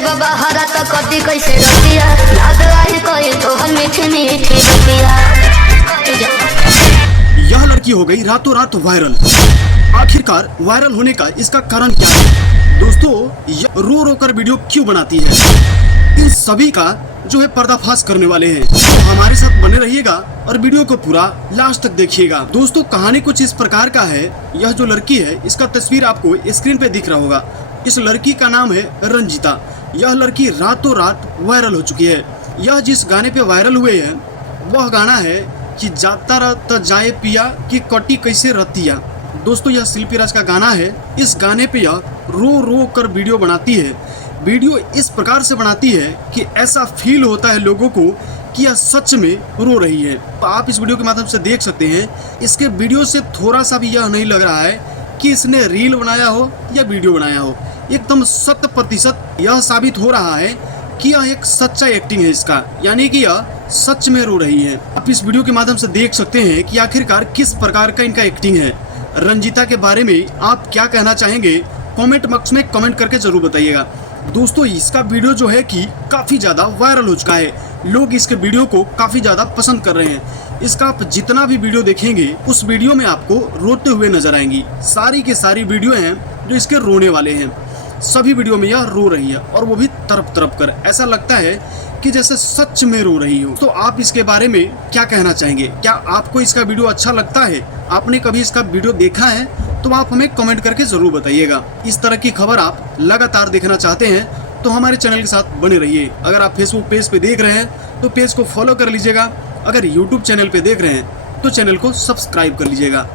बाबा हरा तो कटी कैसे रतिया याद आई कोई तो हम मीठी मीठी रतिया। यह लड़की हो गई रातों रात वायरल। आखिरकार वायरल होने का इसका कारण क्या है? दोस्तों, यह रो रो कर वीडियो क्यों बनाती है, इन सभी का जो है पर्दाफाश करने वाले हैं। तो हमारे साथ बने रहिएगा और वीडियो को पूरा लास्ट तक देखिएगा। दोस्तों, कहानी कुछ इस प्रकार का है। यह जो लड़की है, इसका तस्वीर आपको स्क्रीन पे दिख रहा होगा। इस लड़की का नाम है रंजीता। यह लड़की रातों रात वायरल हो चुकी है। यह जिस गाने पे वायरल हुए हैं वह गाना है कि जाता रहता जाए पिया कि कटी कैसे रतिया। दोस्तों, यह शिल्पी राज का गाना है। इस गाने पे यह रो रो कर वीडियो बनाती है। वीडियो इस प्रकार से बनाती है कि ऐसा फील होता है लोगों को कि यह सच में रो रही है। तो आप इस वीडियो के माध्यम से देख सकते हैं, इसके वीडियो से थोड़ा सा भी यह नहीं लग रहा है कि इसने रील बनाया हो या वीडियो बनाया हो। एकदम 100% यह साबित हो रहा है कि यह एक सच्चा एक्टिंग है इसका, यानी कि यह सच में रो रही है। आप इस वीडियो के माध्यम से देख सकते हैं कि आखिरकार किस प्रकार का इनका एक्टिंग है। रंजीता के बारे में आप क्या कहना चाहेंगे, कमेंट बॉक्स में कमेंट करके जरूर बताइएगा। दोस्तों, इसका वीडियो जो है कि काफी ज्यादा वायरल हो चुका है। लोग इसके वीडियो को काफी ज्यादा पसंद कर रहे हैं। इसका आप जितना भी वीडियो देखेंगे उस वीडियो में आपको रोते हुए नजर आएंगी। सारी की सारी वीडियो हैं जो इसके रोने वाले हैं। सभी वीडियो में यह रो रही है और वो भी तरफ तरफ कर। ऐसा लगता है कि जैसे सच में रो रही हो। तो आप इसके बारे में क्या कहना चाहेंगे? क्या आपको इसका वीडियो अच्छा लगता है? आपने कभी इसका वीडियो देखा है? तो आप हमें कमेंट करके जरूर बताइएगा। इस तरह की खबर आप लगातार देखना चाहते हैं तो हमारे चैनल के साथ बने रहिए। अगर आप फेसबुक पेज पे देख रहे हैं तो पेज को फॉलो कर लीजिएगा। अगर यूट्यूब चैनल पे देख रहे हैं तो चैनल को सब्सक्राइब कर लीजिएगा।